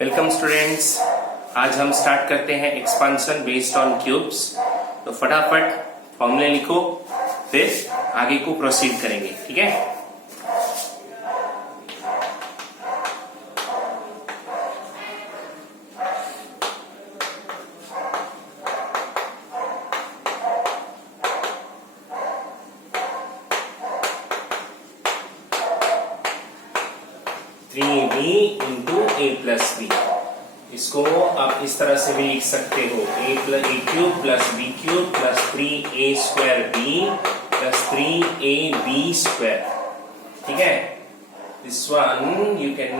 Welcome students. आज हम start करते हैं एक्सपांशन बेस्ड ऑन क्यूब्स। तो फटाफट फॉर्मूले लिखो, फिर आगे को प्रोसीड करेंगे। ठीक है, 3b इंटू ए प्लस बी। इसको आप इस तरह से भी लिख सकते हो, a cube plus B cube plus 3a square B plus 3ab square. ठीक है, this one you can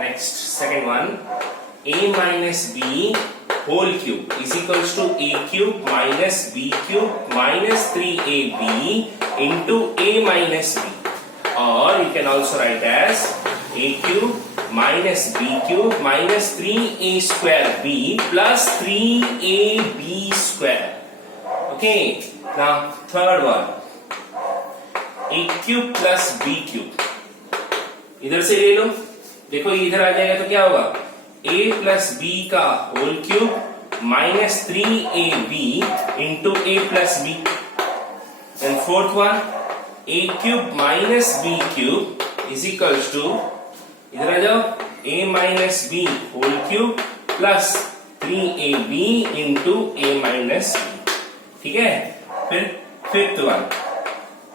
next second one, a minus B whole cube is equals to a cube minus B cube minus 3ab into a minus B, or you can also write as a cube minus b cube minus 3a square b plus 3ab square. Okay, now third one, a cube plus b cube. इधर से ले लो, देखो इधर आ जाएगा तो क्या होगा, a plus b का whole cube minus 3ab into a plus b. Then fourth one, a cube minus b cube is equals to, इधर आ जाओ, a minus b whole cube plus 3ab into a minus b. ठीक है, फिर fifth one,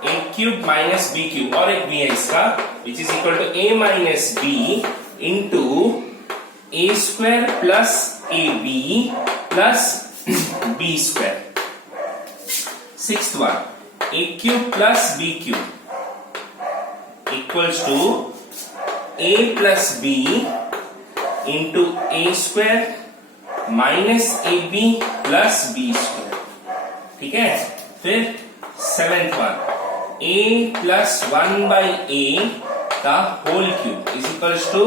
a cube minus b cube और एक b है इसका, which is equal to a minus b into a square plus ab plus b square. Sixth one, a cube plus b cube equals to a plus b into a square minus ab plus b square. ठीक है, फिर seventh one, a plus 1 by a का whole cube is equals to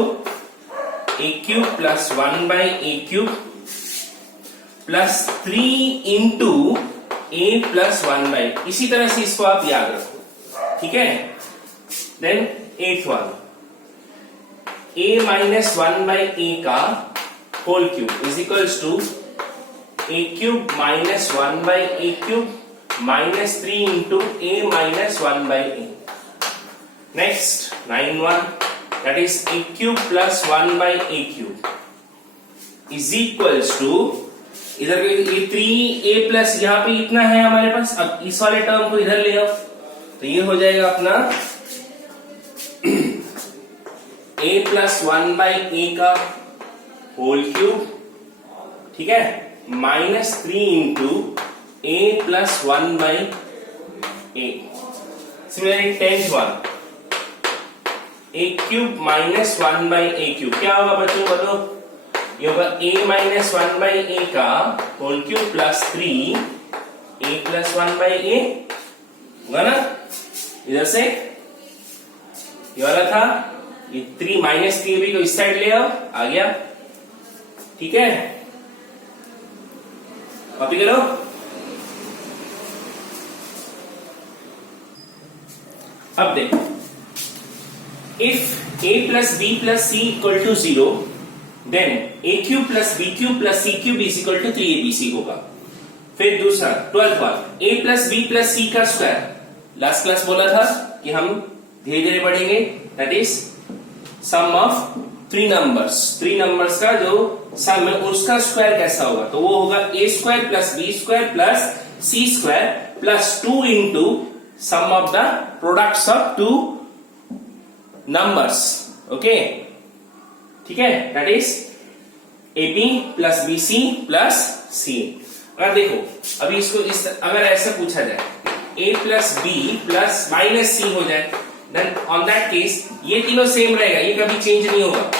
a cube plus 1 by a cube plus 3 into a plus 1 by, इसी तरह से इसको आप याद रखो। ठीक है, then eighth one, a minus 1 by a का whole cube is equals to a cube minus 1 by a cube minus 3 into a minus 1 by a. Next 9 one, that is a cube plus 1 by a cube is equals to, इधर ये 3a plus यहाँ पे इतना है हमारे पास, अब इस वाले टर्म को इधर ले आओ तो ये हो जाएगा अपना a प्लस 1 बाई a का होल क्यूब, ठीक है, minus 3 into a plus 1 by a. Similarly 10th one, a cube minus 1 by a cube, क्या होगा बच्चों बोलो, ये होगा a माइनस 1 बाई a का whole cube plus 3 a plus 1 by a होगा ना। इधर से ये वाला था, ये 3 माइनस 3ab को इस साइड ले आओ, आ गया। ठीक है, कॉपी करो। अब देखो, if a plus b plus c equal to 0, then a cube plus b cube plus c cube is equal to 3abc होगा। फिर दूसरा 12th one, a plus b plus c का स्क्वायर, लास्ट क्लास बोला था कि हम धीरे धीरे पढ़ेंगे, that is sum of 3 numbers का जो सम है उसका स्क्वायर कैसा होगा, तो वो होगा a square plus b square plus c square plus 2 into sum of the products of 2 numbers. Okay, ठीक है, that is ab plus bc plus c. अगर देखो अभी इसको अगर ऐसा पूछा जाए a plus b plus minus c हो जाए, देन ऑन दैट केस ये तीनों सेम रहेगा, ये कभी चेंज नहीं होगा।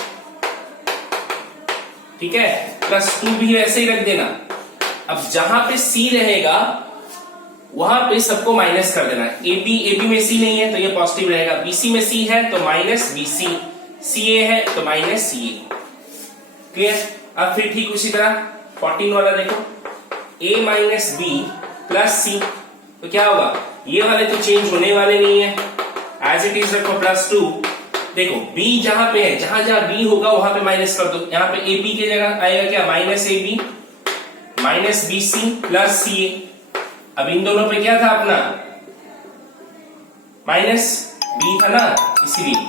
ठीक है, प्लस 2 भी ऐसे ही रख देना। अब जहां पे c रहेगा वहां पे सबको माइनस कर देना। ab में c नहीं है तो ये पॉजिटिव रहेगा, bc में c है तो माइनस bc, ca है तो माइनस ca। क्लियर। अब फिर ठीक उसी तरह 14 वाला देखो, a minus b plus c, तो क्या होगा, ये वाले तो चेंज होने वाले नहीं है, एज इट इज रखो प्लस 2, देखो b जहां पे है, जहां जहां b होगा वहां पे माइनस कर दो। यहाँ पे ab की जगह आएगा क्या, minus ab minus bc plus ca। अब इन दोनों पे क्या था अपना, माइनस b था ना, इसीलिए।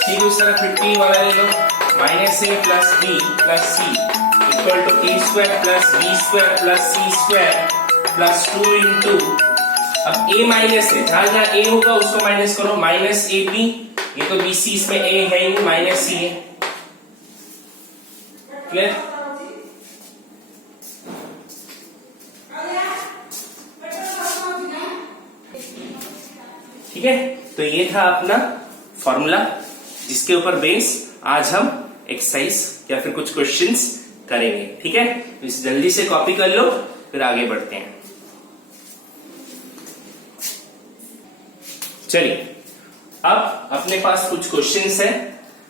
ठीक, उस तरह 50 वाला ले लो, minus a plus b plus c equal to a square plus b square plus c square plus 2 into, अब a माइनस है, जहां जहां a होगा उसको माइनस करो, माइनस ab, ये तो bc, इसमें a है ही नहीं, माइनस c है। क्लियर? ठीक है, तो ये था अपना फॉर्मूला जिसके ऊपर बेस आज हम एक्सरसाइज या फिर कुछ क्वेश्चंस करेंगे। ठीक है, तो इसे जल्दी से कॉपी कर लो, फिर आगे बढ़ते हैं। चलिए, अब अपने पास कुछ क्वेश्चंस है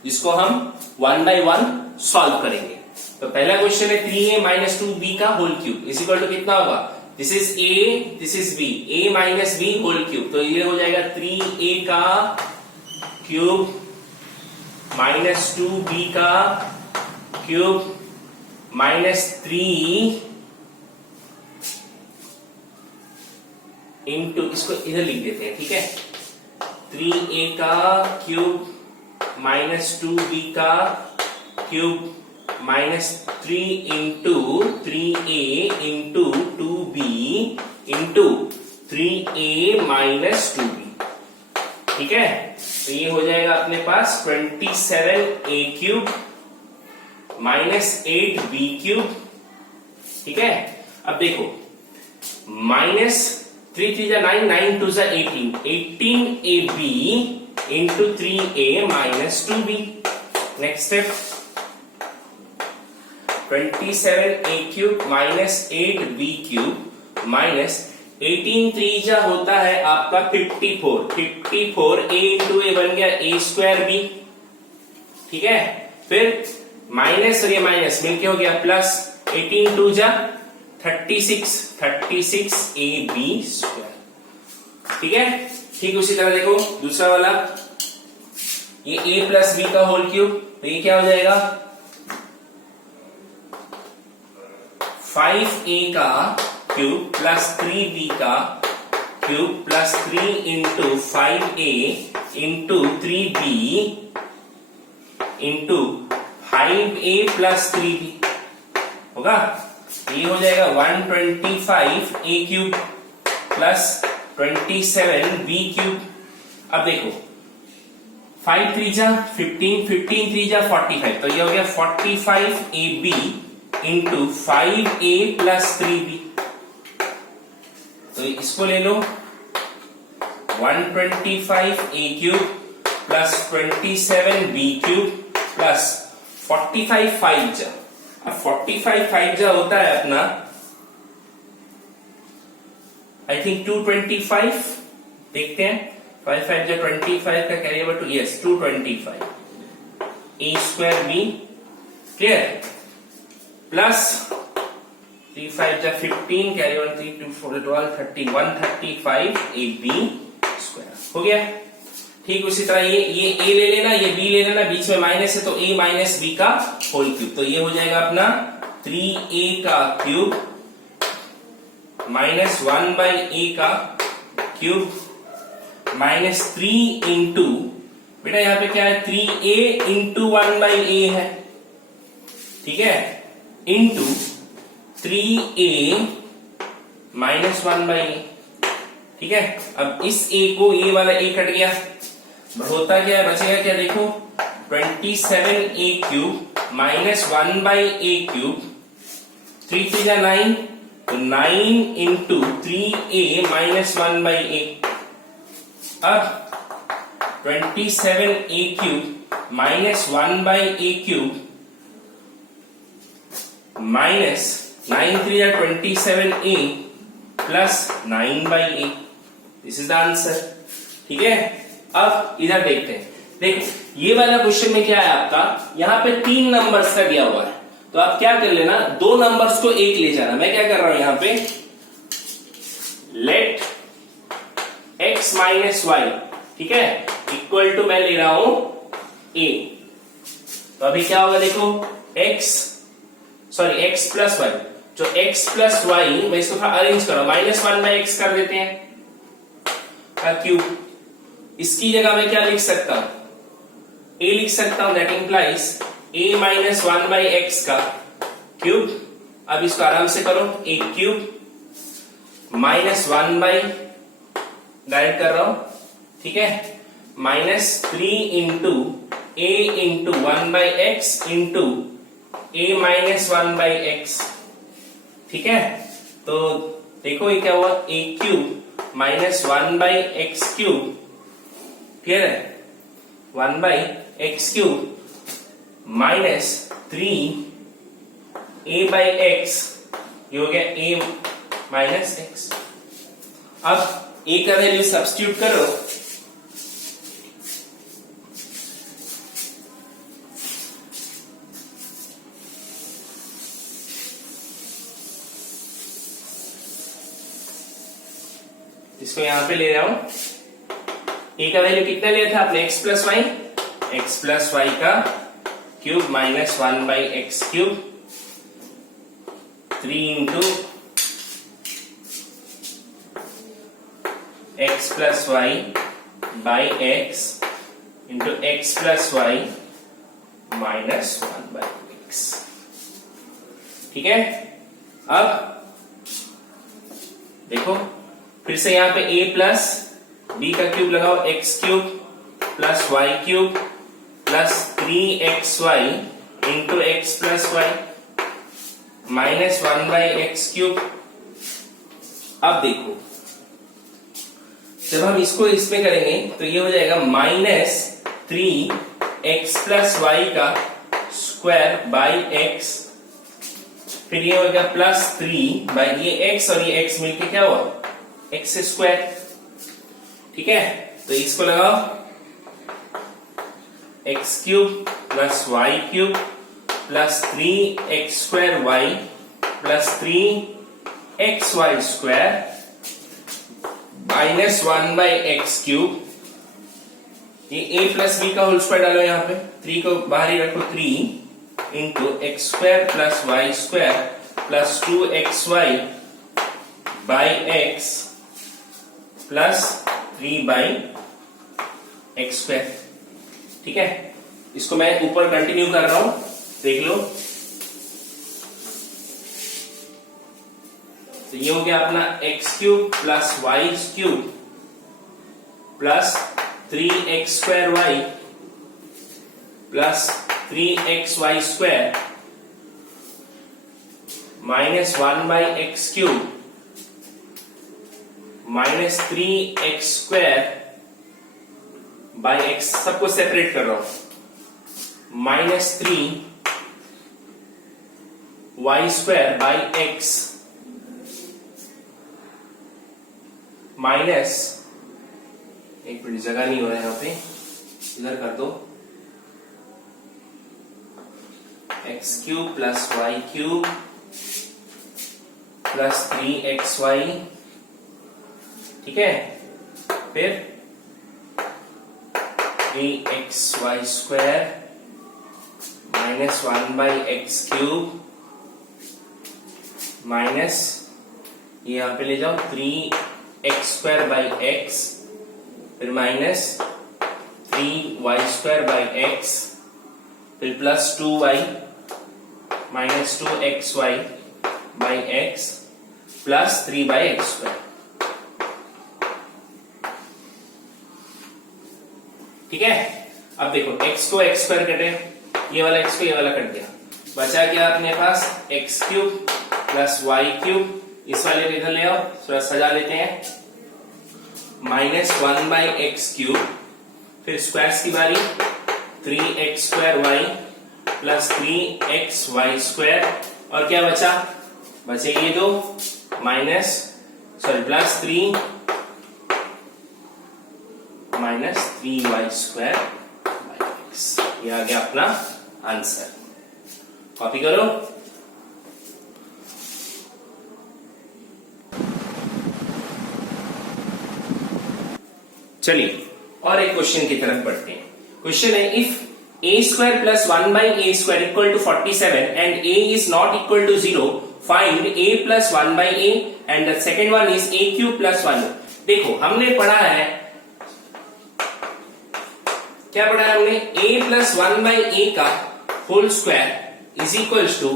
जिसको हम वन बाय वन सॉल्व करेंगे। तो पहला क्वेश्चन है 3a माइनस 2b का whole cube is equal to कितना होगा, this is a, this is b, a minus b whole cube, तो ये हो जाएगा 3a का क्यूब माइनस 2b का क्यूब माइनस 3 इंटू, इसको इधर लिख देते हैं। ठीक है, 3a का क्यूब माइनस 2b का cube minus 3 into 3a into 2b into 3a minus 2b। ठीक है, तो ये हो जाएगा अपने पास 27a cube minus 8b cube. ठीक है, अब देखो, माइनस 3 3 जा 9, 9 2 जा 18, 18ab into 3a minus 2b। Next step, 27a cube minus 8b cube minus 18 3 जा होता है आपका 54, 54a इंटू ए बन गया a स्क्वायर b। ठीक है, फिर माइनस और ये माइनस मिलके हो गया प्लस, 18 2 जा 36, 36ab स्क्वायर। ठीक है, ठीक उसी तरह देखो दूसरा वाला, ये a प्लस b का होल क्यूब, तो ये क्या हो जाएगा 5a का क्यूब प्लस 3b का cube plus 3 into 5a into 3b into 5a plus 3b होगा, ये हो जाएगा 125a cube plus 27b cube. अब देखो 5 3 जा 15, 15 3 जा 45, तो ये हो गया 45ab into 5a plus 3b। तो इसको ले लो 125a cube plus 27b cube plus 45 5 जा, अब 45 5 जा होता है अपना आई थिंक 225, देखते हैं 5 5 जा 25 का carry over two, yes 225 a square b। Clear, plus 3 5 जा 15, कैरी ऑन 3 2 4 12 30, 135 ab स्क्वायर हो गया। ठीक उसी तरह ये a ले लेना, ये b ले लेना, बीच में माइनस है तो a माइनस b का होल क्यूब, तो ये हो जाएगा अपना 3a का क्यूब माइनस 1 बाई a का क्यूब माइनस 3 इंटू, बेटा यहाँ पे क्या है 3a इंटू 1 बाई a है। ठीक है, इंटू 3a माइनस 1 बाई ए। ठीक है, अब इस a को, ये वाला a कट गया, होता क्या है, बचेगा क्या देखो 27a cube minus 1 by a cube, 3 3 जा 9, तो 9 into 3a minus 1 by a। अब 27a cube minus 1 by a cube minus 9 3 या 27a plus 9 by a, this is the answer. ठीक है, अब इधर देखते हैं, देखो ये वाला क्वेश्चन में क्या है आपका, यहाँ पे 3 नंबर्स का दिया हुआ है, तो आप क्या कर लेना, 2 नंबर्स को 1 ले जाना। मैं क्या कर रहा हूं यहाँ पे, लेट x माइनस वाई, ठीक है, इक्वल टू मैं ले रहा हूं a। तो अभी क्या होगा देखो, x प्लस वाई, जो x प्लस वाई, मैं इसको थोड़ा अरेंज करो, -1/x कर देते हैं का क्यूब। इसकी जगह मैं क्या लिख सकता हूं, a लिख सकता हूं, that implies a minus 1/x का क्यूब। अब इसको आराम से करो, a क्यूब माइनस 1 डायरेक्ट कर रहा हूं, ठीक है, -3 into a into 1/x into a minus 1/x, ठीक है। तो देखो ये क्या हुआ, a cube minus 1/x cube, clear है, 1/x क्यूब माइनस 3a/x, ये हो गया a माइनस x। अब a का वैल्यू सब्स्टिट्यूट करो, इसको यहां पे ले रहा हूं, a का वैल्यू कितना लिया था आपने, x प्लस वाई का cube minus 1/x cube, 3 into x plus Y by x into x plus Y minus 1/x, ठीक है। अब देखो फिर से यहां पे a प्लस b का क्यूब लगाओ, x cube plus y cube plus 3xy into x plus Y minus 1/x cube. अब देखो जब हम इसको इसमें करेंगे तो ये हो जाएगा -3x प्लस वाई का स्क्वायर बाई x, फिर ये हो गया +3 बाई ये x और ये x मिलके क्या हुआ, x स्क्वायर, ठीक है। तो इसको लगाओ, x cube plus Y cube plus 3x square Y plus 3xy square minus 1/x cube. ये a प्लस b का होल स्क्वायर डालो, यहाँ पे 3 को बाहर ही रखो, 3 into X square plus Y square plus 2xy by x plus 3/x square, ठीक है। इसको मैं ऊपर कंटिन्यू कर रहा हूं, देख लो। तो ये हो गया अपना x cube plus Y cube plus 3x square Y plus 3xy square minus 1/x cube minus 3x square by x, सबको सेपरेट कर रहा हूं, minus 3y square by x minus, एक मिनट जगह नहीं हो रहा है यहाँ पे, इधर कर दो, x cube plus Y cube plus 3xy, ठीक है, फिर 3xy square minus 1/x cube minus ये यहां पे ले जाओ 3x स्क्वायर बाई x, फिर minus 3y square by x, फिर plus 2y minus 2xy by x plus 3/x square, ठीक है। अब देखो x को x स्क्वायर कटे, ये वाला x को ये वाला कट गया, बचा क्या अपने पास x cube plus Y cube, इस वाले को इधर ले आओ, थोड़ा सजा लेते हैं, माइनस 1/x क्यूब, फिर स्क्वायर्स की बारी 3x square Y plus 3xy square, और क्या बचा, बचे ये दो plus 3 minus 3y square by x, ये आ गया अपना आंसर। कॉपी करो। चलिए और एक क्वेश्चन की तरफ बढ़ते हैं। क्वेश्चन है if a square plus 1 by a square equal to 47 and a is not equal to 0, find a plus 1 by a and the second one is a cube plus 1. देखो हमने पढ़ा है, क्या पढ़ा है हमने, a plus 1 by a का whole square is equals to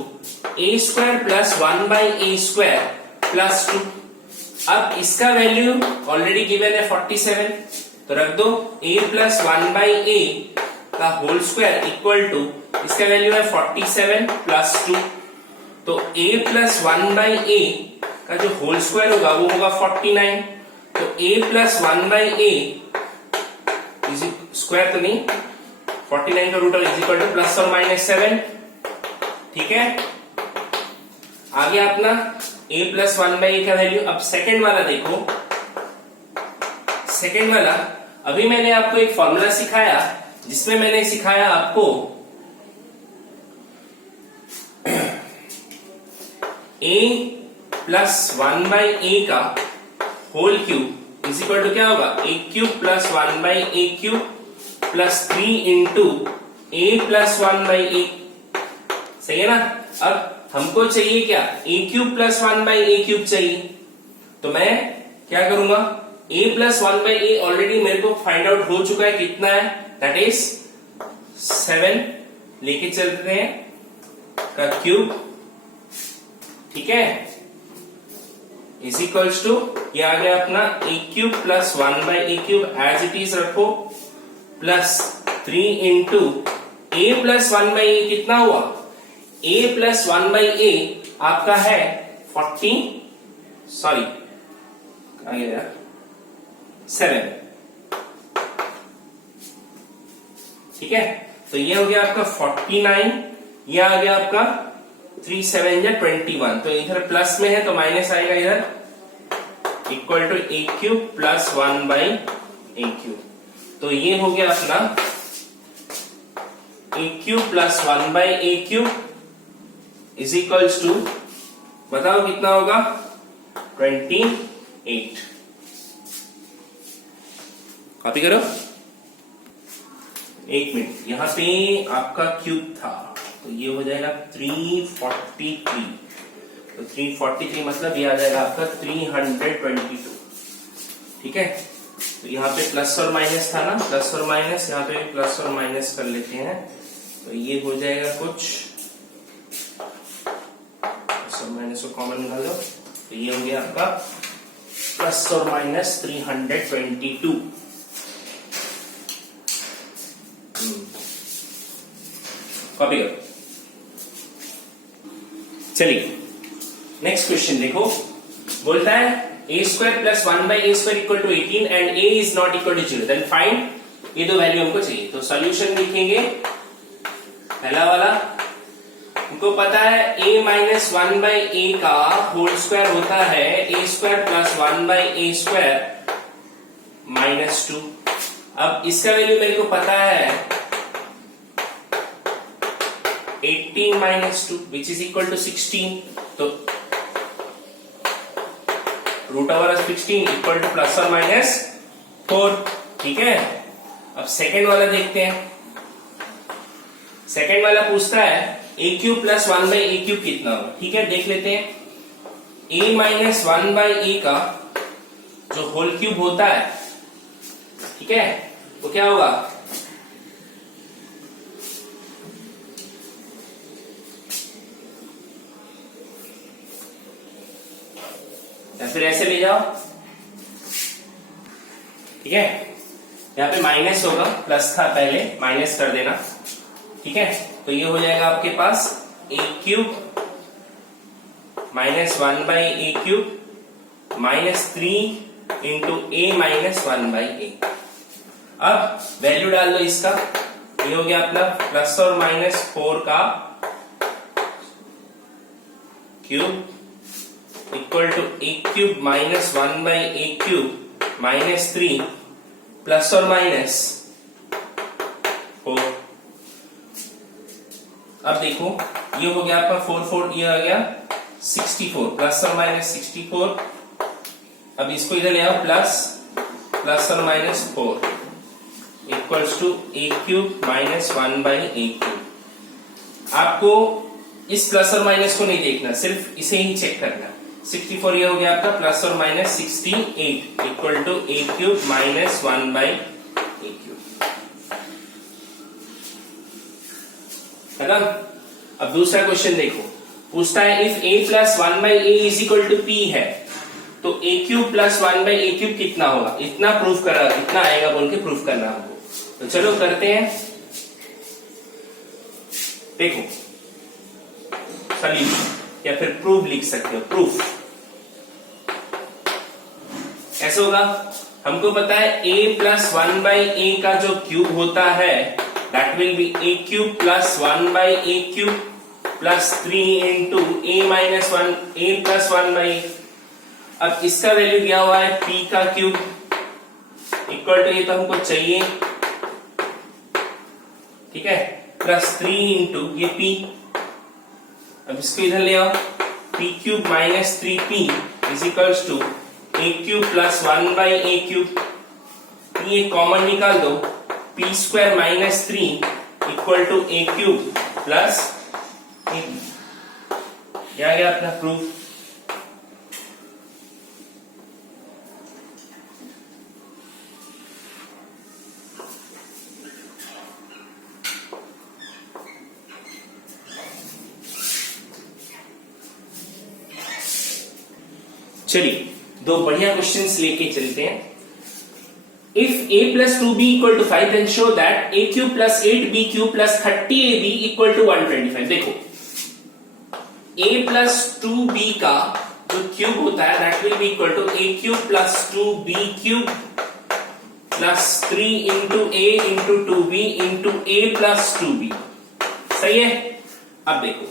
a square plus 1 by a square plus 2. अब इसका वैल्यू ऑलरेडी गिवन है 47, तो रख दो a प्लस 1 by a का होल स्क्वायर इक्वल टू इसका वैल्यू है 47 प्लस 2. तो a प्लस 1 बाई a का जो होल स्क्वायर होगा वो होगा 49. तो a plus 1 by a square तो नहीं, 49 का root is equal to plus और माइनस 7. ठीक है, आ गया अपना a प्लस 1 बाई a का वैल्यू. अब सेकेंड वाला देखो, सेकेंड वाला अभी मैंने आपको एक फॉर्मूला सिखाया जिसमें मैंने सिखाया आपको a प्लस 1 बाई a का whole cube is equal to क्या होगा, a cube plus 1 by a cube plus 3 into a plus 1 by a. सही है ना. अब हमको चाहिए क्या, a cube plus 1 by a cube चाहिए. तो मैं क्या करूंगा, a plus 1 by a already मेरे को फाइंड आउट हो चुका है कितना है, दैट इज 7 लेके चलते हैं का क्यूब. ठीक है, इज इक्वल्स टू ये आ गया अपना a cube plus 1 by a cube as it is रखो plus 3 into a plus 1 by a कितना हुआ, a प्लस 1 बाई a आपका है 7. ठीक है, तो ये हो गया आपका 49, ये आ गया आपका 3 7 या 21. तो इधर प्लस में है तो माइनस आएगा इधर, equal to a cube plus 1 by a cube. तो ये हो गया अपना a cube plus 1 by a cube is equals to, बताओ कितना होगा, 28. कॉपी करो. एक मिनट, यहां पे आपका क्यूब था तो ये हो जाएगा 343. तो 343 मतलब ये आ जाएगा आपका 322. ठीक है, तो यहाँ पे प्लस और माइनस था ना, प्लस और माइनस, यहाँ पे प्लस और माइनस कर लेते हैं. तो ये हो जाएगा कुछ, प्लस और माइनस को कॉमन निकाल दो. तो ये हो गया आपका प्लस और माइनस 322. कॉपी करो. चलिए नेक्स्ट क्वेश्चन देखो, बोलता है a square plus 1 by a square equal to 18 and a is not equal to 0, then find. ये दो वैल्यू हमको चाहिए. तो सॉल्यूशन लिखेंगे. पहला वाला हमको पता है a माइनस 1 बाई a का होल स्क्वायर होता है a square plus 1 by a square minus 2. अब इसका वैल्यू मेरे को पता है 18 minus 2 which is equal to 16. तो root over 16 equal to plus और माइनस 4. ठीक है, अब सेकेंड वाला देखते हैं. सेकेंड वाला पूछता है a cube plus 1 by a cube कितना होगा. ठीक है, देख लेते हैं. a माइनस 1 बाई a का जो होल क्यूब होता है, ठीक है, वो क्या होगा, या फिर ऐसे ले जाओ. ठीक है, यहाँ पे माइनस होगा, प्लस था पहले, माइनस कर देना. ठीक है, तो ये हो जाएगा आपके पास a cube minus 1 by a cube minus 3 into a minus 1 by a. अब वैल्यू डाल दो इसका. ये हो गया अपना प्लस और माइनस 4 का cube equal to a cube minus 1 by a cube minus 3 plus और माइनस 4. अब देखो ये हो गया आपका 4 4, ये आ गया 64 प्लस और माइनस 64. अब इसको इधर ले आओ, प्लस प्लस और minus 4 equals to A cube minus 1 by A cube. आपको इस प्लस और माइनस को नहीं देखना, सिर्फ इसे ही चेक करना। 64 ये हो गया आपका प्लस और minus 68 equal to A cube minus 1 by A cube. खत्म। अब दूसरा क्वेश्चन देखो, पूछता है if a plus 1 by A is equal to p है तो a cube plus 1 by A cube कितना होगा, इतना प्रूफ करा, इतना आएगा बोल के प्रूफ करना हमको। तो चलो करते हैं। देखो सॉल्यूशन या फिर प्रूफ लिख सकते हो, प्रूफ ऐसे होगा। हमको पता है a प्लस 1 बाई ए का जो क्यूब होता है that will B a cube plus 1 by A cube plus 3 into a minus 1 a plus 1 by. अब इसका वैल्यू दिया हुआ है p का क्यूब इक्वल टू, ये तो हमको चाहिए, ठीक है, प्लस 3 इंटू ये p। अब इसको इधर ले आओ, p cube minus 3p is equals to a cube plus 1 by A cube. ये कॉमन निकाल दो, p square minus 3 equal to a cube plus क्या आ गया अपना प्रूफ। चलिए दो बढ़िया क्वेश्चंस लेके चलते हैं। If a plus 2b equal to 5 then show that a cube plus 8b cube plus 30ab equal to 125। देखो a प्लस 2b का जो क्यूब होता है that will be equal to a cube plus 2b cube plus 3 into a into 2b into a plus 2b। सही है। अब देखो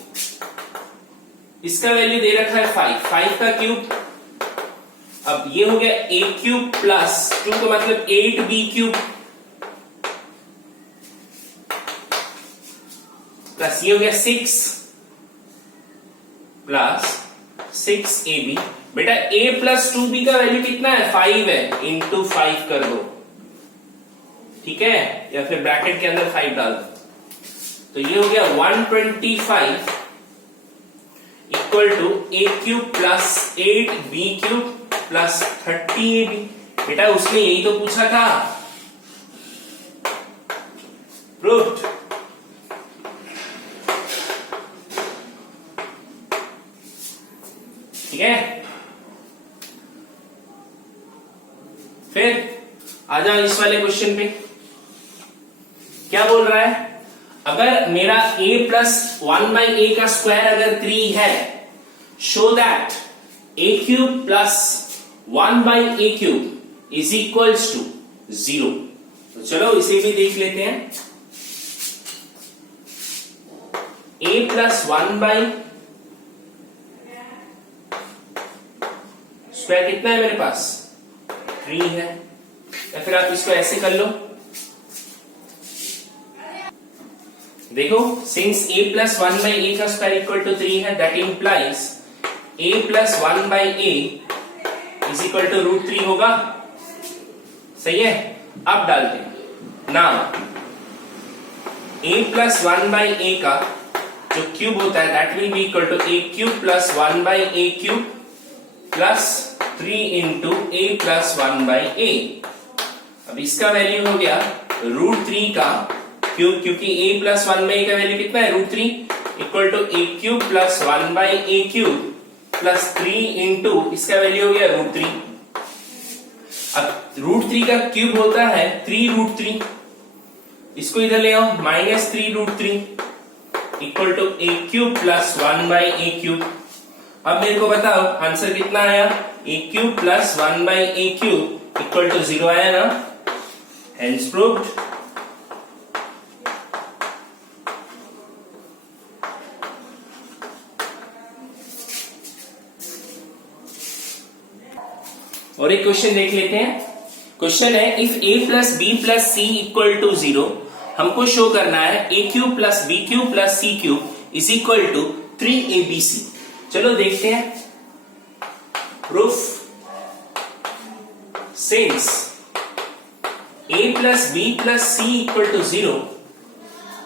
इसका वैल्यू दे रखा है 5 का क्यूब। अब ये हो गया a क्यूब प्लस 2 का मतलब 8b क्यूब प्लस ये हो गया 6 प्लस 6ab। बेटा a प्लस 2b का वैल्यू कितना है 5 है, इंटू 5 कर दो, ठीक है, या फिर ब्रैकेट के अंदर 5 डाल दो। तो ये हो गया 125 equal to a cube plus 8b cube plus 30ab। बेटा उसने यही तो पूछा था, प्रूव्ड। ठीक है, फिर आ जाओ इस वाले क्वेश्चन पे। क्या बोल रहा है, अगर मेरा a प्लस 1 बाई ए का स्क्वायर अगर 3 है, show that a cube plus 1 by A cube is equals to 0। तो चलो इसे भी देख लेते हैं। a प्लस 1 बाई स्क्वायर कितना है मेरे पास 3 है, या फिर आप इसको ऐसे कर लो। देखो since a plus 1 by A का स्क्वायर इक्वल टू 3 है, that implies a plus 1 by A is equal to √3 होगा। सही है। अब डालते हैं now a plus 1 by A का जो क्यूब होता है that will be equal to a cube plus 1 by A cube plus 3 into a plus 1 by A. अब इसका वैल्यू हो गया √3 का क्यूब, क्योंकि a प्लस 1 बाई ए का वैल्यू कितना है √3 equal to a cube plus 1 by A cube plus 3 into इसका वैल्यू हो गया √3। अब √3 का क्यूब होता है 3√3, इसको इधर ले आओ minus 3√3 equal to a cube plus 1 by A cube. अब मेरे को बताओ आंसर कितना आया, a cube plus 1 by A cube equal to 0 आया ना, हेंस प्रूव्ड। और एक क्वेश्चन देख लेते हैं। क्वेश्चन है if a plus B plus C equal to 0, हमको शो करना है a cube plus B cube plus C cube is equal to 3abc। चलो देखते हैं proof. Since a plus b plus c equal to 0,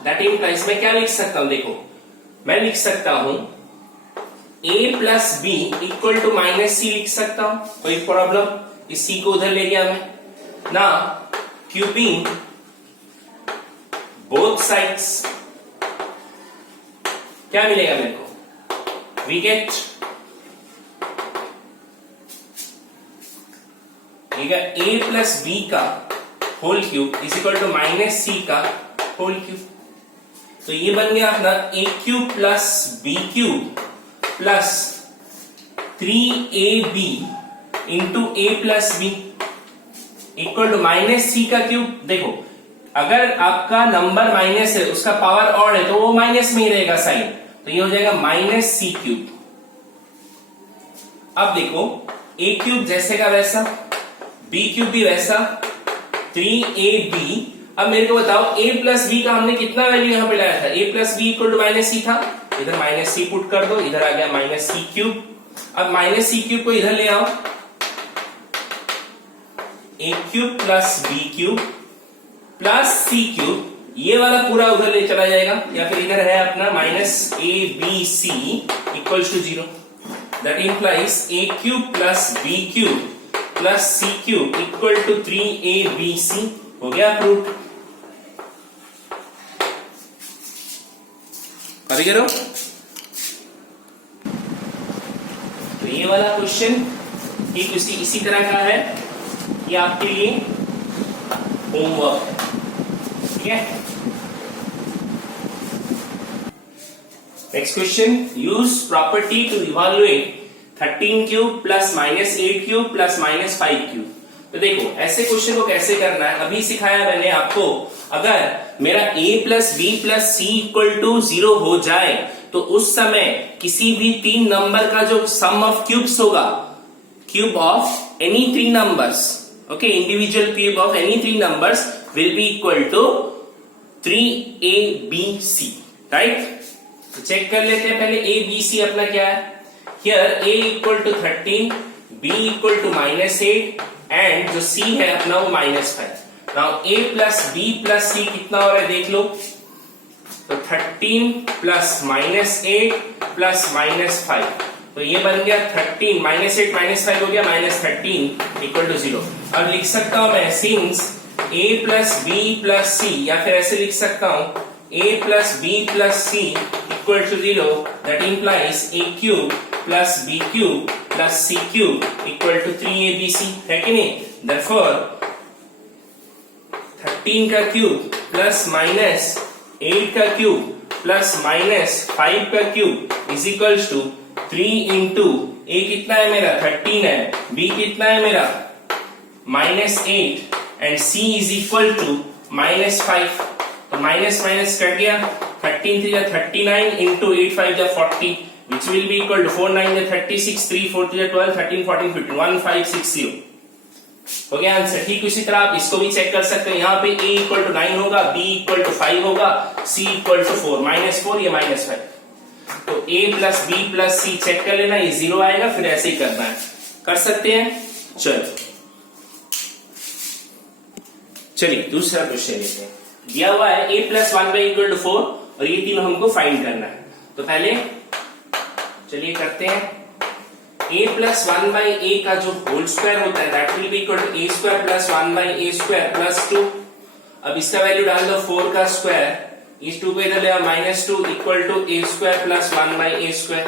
that implies मैं क्या लिख सकता हूं, देखो मैं लिख सकता हूं a plus b equal to minus c लिख सकता हूं, कोई प्रॉब्लम? इस c को उधर ले गया मैं ना, क्यूबिंग बोथ साइड्स क्या मिलेगा मेरे को, we get a plus b का whole cube is equal to minus c का होल क्यूब। तो ये बन गया अपना a cube plus b cube plus 3ab into a plus b equal to minus c का क्यूब। देखो अगर आपका नंबर माइनस है, उसका पावर ऑड है, तो वो माइनस में ही रहेगा साइन, तो ये हो जाएगा माइनस c क्यूब। अब देखो a क्यूब जैसे का वैसा, b क्यूब भी वैसा, 3ab। अब मेरे को बताओ a प्लस b का हमने कितना वैल्यू यहां पे लाया था, a plus b equal to minus c था, इधर माइनस c पुट कर दो, इधर आ गया माइनस c क्यूब। अब माइनस c क्यूब को इधर ले आओ, a cube plus b cube plus c cube, ये वाला पूरा उधर ले चला जाएगा, या फिर इधर है अपना minus a b c equal to 0, that implies a cube plus b cube plus c cube equal to 3abc। हो गया प्रूफ, अभी करो। तो ये वाला क्वेश्चन ठीक इसी तरह का है, ये आपके लिए होमवर्क, ठीक है। Next question, use property to evaluate 13 cube plus minus 8 cube plus minus 5 cube. तो देखो ऐसे क्वेश्चन को कैसे करना है अभी सिखाया मैंने आपको। अगर मेरा a plus b plus c equal to 0 हो जाए तो उस समय किसी भी 3 नंबर का जो सम ऑफ क्यूब्स होगा, cube of any 3 numbers, okay, individual cube of any 3 numbers will be equal to 3abc, right. तो चेक कर लेते हैं पहले a b c अपना क्या है। Here a equal to 13, b equal to minus 8 and जो c है अपना वो minus 5। Now a plus b plus c कितना हो रहा है देख लो, तो 13 प्लस माइनस 8 प्लस माइनस 5, तो ये बन गया 13 माइनस 8 माइनस 5 हो गया माइनस 13 इक्वल टू 0। अब लिख सकता हूं मैं since a plus b plus c, या फिर ऐसे लिख सकता हूं a plus b plus c equal to 0, that implies a cube plus b cube plus c cube equal to 3abc, है कि नहीं। देयरफॉर 13 का क्यूब प्लस माइनस 8 का क्यूब प्लस माइनस 5 का cube is equal to 3 into a कितना है मेरा 13 है, b कितना है मेरा minus 8 and c is equal to minus 5। तो माइनस माइनस कट गया, 13 3 39 into 8 5 40 which will be equal to 4 9 36 3 4 12 13 14 15 1560 हो गया आंसर। ठीक उसी तरह आप इसको भी चेक कर सकते हैं, यहाँ पे a इक्वल टू 9 होगा, b इक्वल टू 5 होगा, c इक्वल टू 4, माइनस 4 या माइनस 5। तो a plus b plus c check कर लेना, ये 0 आएगा, फिर ऐसे ही करना है, कर सकते हैं। चलिए दूसरा क्वेश्चन लेते हैं। दिया हुआ है a plus 1 by equal to 4 और ये तीनों हमको फाइंड करना है। तो पहले चलिए करते हैं, a प्लस 1 बाई a का जो होल स्क्वायर होता है that will be equal to a square plus 1 by a square plus 2। अब इसका वैल्यू डाल दो 4 का स्क्वायर, इस 2 को इधर ले आओ minus 2 equal to a square plus 1 by a square,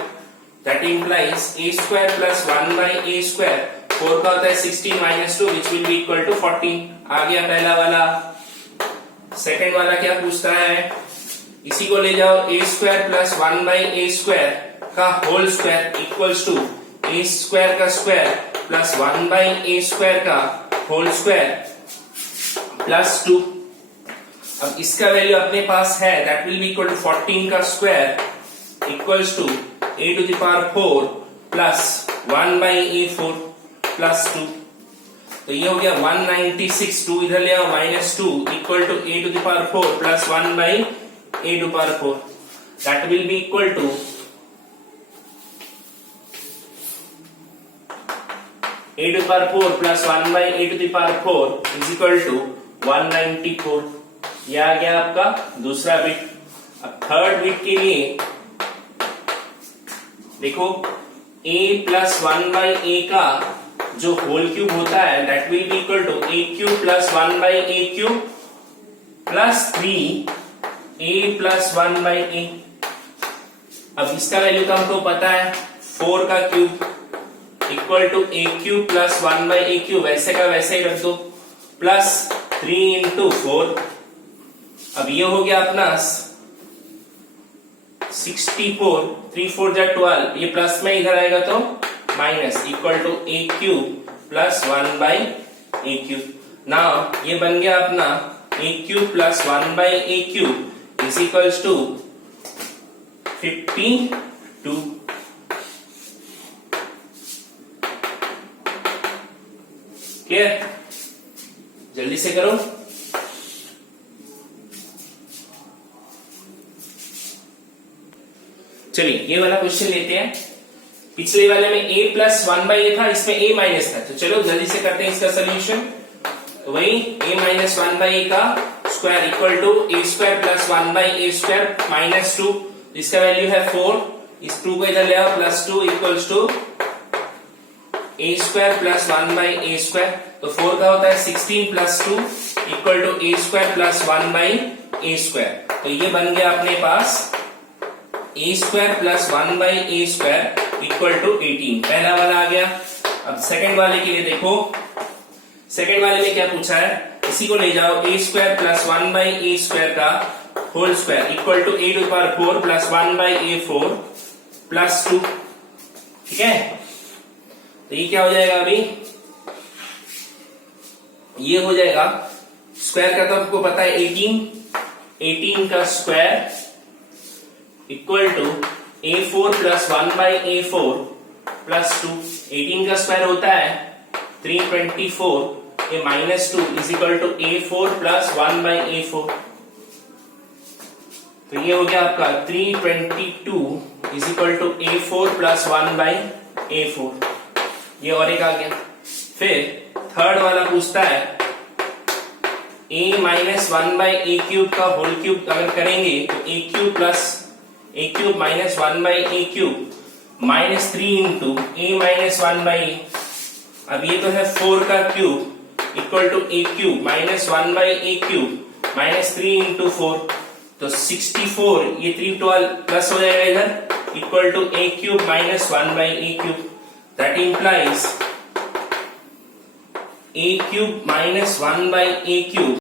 that implies a square plus 1 by a square, 4 का होता है 16 minus 2 which will be equal to 14। आ गया पहला वाला। सेकेंड वाला क्या पूछता है, इसी को ले जाओ a square plus 1 by a square का whole square equals to a square का square plus 1 by a square का होल स्क्वायर प्लस 2। अब इसका वैल्यू अपने पास है that will be equal to 14 का square equals to a to the power 4 plus 1 by a 4 plus 2। तो ये हो गया 196, 2 इधर ले आओ minus 2 equal to a to the power 4 plus 1 by a to power 4, that will be equal to a to the power 4 plus 1 by a to the power 4 is equal to 194। ये आ गया आपका दूसरा बिट। अब third bit के लिए देखो a plus 1/a का जो होल क्यूब होता है that will be equal to a cube plus 1/a cube plus 3a plus 1/a। अब इसका वैल्यू तो हमको पता है 4 का cube equal to a cube plus 1/a cube, वैसे का वैसे ही रख दो, प्लस 3 इंटू 4। अब ये हो गया अपना 64, 3 4 जा 12, ये प्लस में इधर आएगा तो minus, equal to a cube plus 1/a cube. ना ये बन गया अपना a cube plus 1/a cube is equals to 52। Clear? जल्दी से करो। चलिए ये वाला क्वेश्चन लेते हैं। पिछले वाले में a प्लस 1/a था, इसमें a माइनस था, तो चलो जल्दी से करते हैं इसका सोल्यूशन। तो वही a माइनस 1/a का square equal to a square plus 1/a square minus 2, इसका वैल्यू है 4, इस 2 को इधर ले आओ, plus 2 equals to a square plus 1/a square, तो 4 का होता है 16 plus 2 equal to a square plus 1/a square. तो ये बन गया अपने पास a square plus 1/a square equal to 18। पहला वाला आ गया। अब सेकंड वाले के लिए देखो, सेकंड वाले में क्या पूछा है, इसी को ले जाओ, a square plus 1/a square का whole square equal to a to the power 4 plus 1/a 4 plus 2। ठीक है, तो ये क्या हो जाएगा, अभी ये हो जाएगा स्क्वायर का, तो आपको पता है 18 का square equal to a4 plus 1/a4 plus 2। 18 का स्क्वायर होता है 324, ये minus 2 is equal to a4 plus 1/a4। तो ये हो गया आपका 322 is equal to a4 plus 1/a4। ये और एक आ गया। फिर थर्ड वाला पूछता है a माइनस 1/a क्यूब का होल क्यूब अगर करेंगे तो a cube plus a cube minus 1/a cube minus 3 into a minus 1/a। अब ये तो है 4 का cube equal to a cube minus 1/a cube minus 3 into 4, तो 64, ये 3 12 प्लस हो जाएगा इधर equal to a cube minus 1/a cube. That implies a cube minus 1/a cube